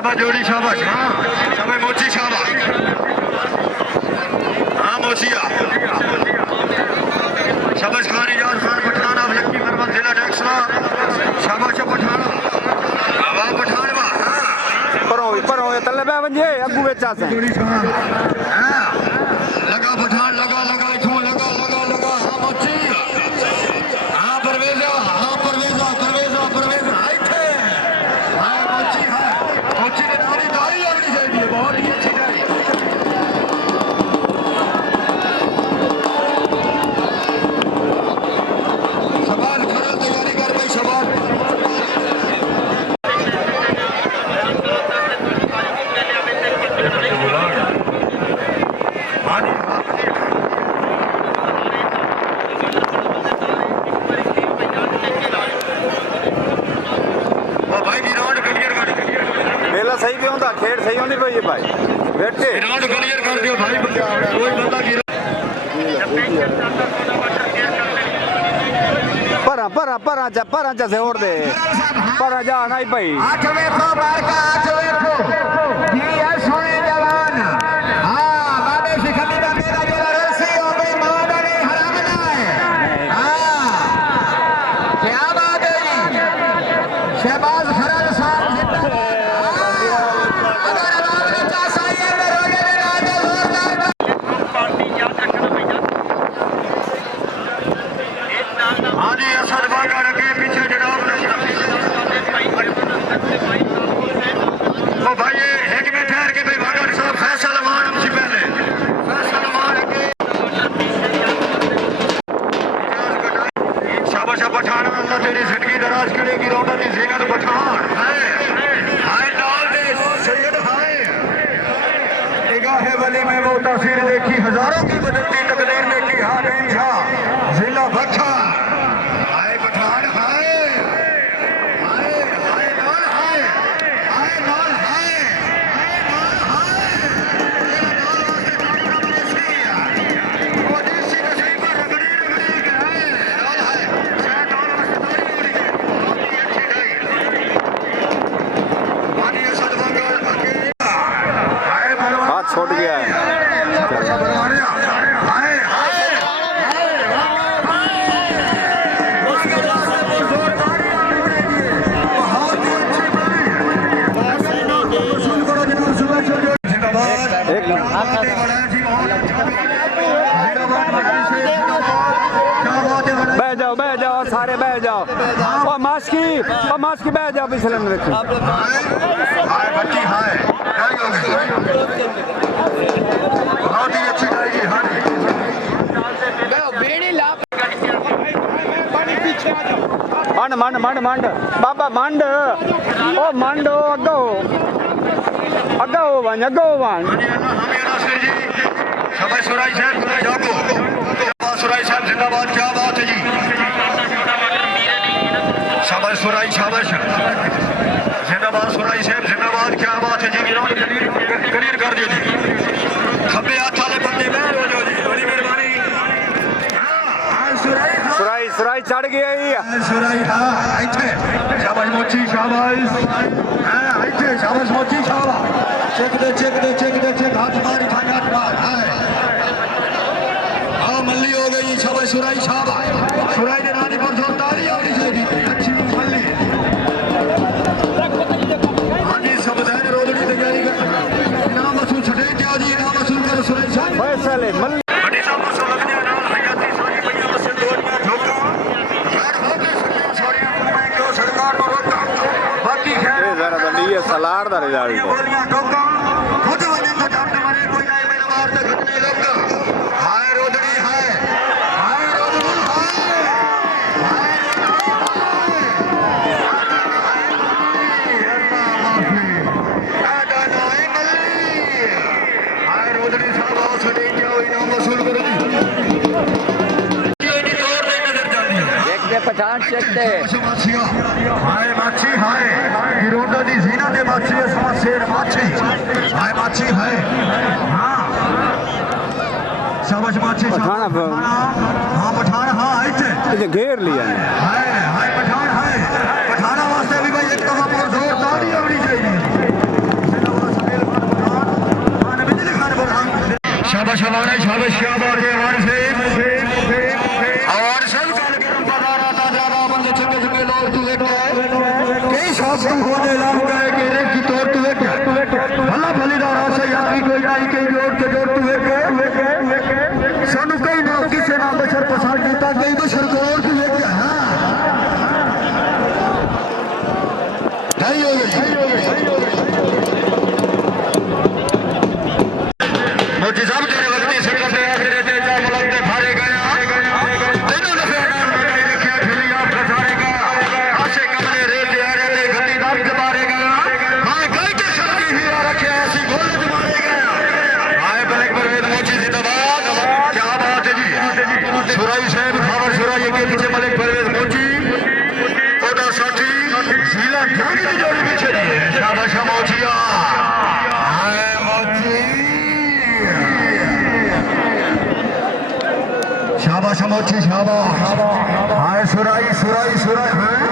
शाबाश जोड़ी शाबाश शाबाश मोची शाबाश हाँ मोचिया शाबाश खान इजाज खान पठाना लक्की मरमत जिला टैक्सला शाबाश पठाना हवा पठान परों तले पे वंजे अगू बेचा से लगा पठान लगा इथों लगा हाँ मोची हाँ परवेजा आइथे हाँ मोची ने नारी दाई आनी चाहिए बहुत ही अच्छी दाई सवाल खरल तैयारी कर भाई सवाल सही भी होता खेड सही होनी भाई भाई बैठे राउंड क्लियर कर दियो भाई कोई बंदा गिरा पर से ओढ़ दे पर जा नहीं भाई आठ वेखो बार का आठ वेखो जी है सोने जवान हां बाबे सिखली का मेरा जेला रसी हो गई मादनी हराम ना है हां क्या बात है जी शहबाज खरल साहब देखी हजारों की बदलती तकदीर ने की हार जिला भट्टा हाय पठान हाय छोड़ गया है बह जाओ सारे बह जाओ और मास्की बह जाओ पिछले में देखो बहुत ही अच्छी गाड़ी मंड बाबा मंड ओ मंडो अगो वन सुराई साहब जिंदाबाद क्या बात है जी शाबाश सुराई शाबाश जिंदाबाद सुराई साहब जिंदाबाद क्या बात है जी क्लियर कर दियो जी खब्बे हाथ वाले बंदे में हो जाओ जी बड़ी मेहरबानी सुराई चढ़ गया ही सुराई हां इथे शाबाश मोची शाबाश हां इथे शाबाश मोची शाबाश चेक दे हाथ मार हाय हां मल्ली हो गई शाबाश सुराई शाबाश सुराई ने रानी पर जोरदारी होनी चाहिए अच्छी मल्ली हां जी सब ध्यान रोदड़ी तैयारी कर इनाम वसूल छठे क्या जी इनाम वसूल करो सुराई साहब फैसले मल्ली बड़ी साहब वसूल लगने नाल हयाती सारी भैया वसूल दोड़ियां ठोका सरकार को रोका बाकी खैर जरा दंडी सलाड दा रिजल्ट गोलियां ठोका खुद वने तो डर मारे कोई नहीं मेरे मार तक घटने लगा हाय रोदड़ी हाय पठान चेकते हाय माछी हाय गिरोंडा दी जीना दे माछी है समशेर माछी हाय माछी हाय हां शाबाश माछी पठान हां पठान हां इथे घेर लिया हाय पठान हाय पठाना वास्ते भी भाई एक दफा और जोरदार ही होनी चाहिए शाबा के वन से और सब कार्यक्रम पधारा था ज्यादा बंदे छके छके लोग तू एक कई शौक तू होने लाग गए कि रे की तोड़ तू एक भला भली दारा से यारी कोई नहीं कई जोड़ के जोड़ तू एक सानू कई ना किसे ना बशर पसंद जीता कई बशर को और तू एक हां नहीं हो गई मोटी साहब तेरे वक्त से करते आखिर ते जा मुलक ते फाड़े गया तेनों ने फेड़ा लगाई रखा फिर आप खसारेगा आसे कमरे रे ते आ रे गति दाम के मारे गया हां कई के शर्मी ही आ रखे ऐसी गोल के मारे गया आए ब्लैक परवेज मोची जिंदाबाद क्या बात है जी सुराई साहब खबर सुराई के पीछे मलिक परवेज मोची ओदा साथी जिला जानी की जोड़ी पीछे है शाबाश मोचिया हाय मोची शाबाश मोची शाबाश हाय सुराई सुराई सुराई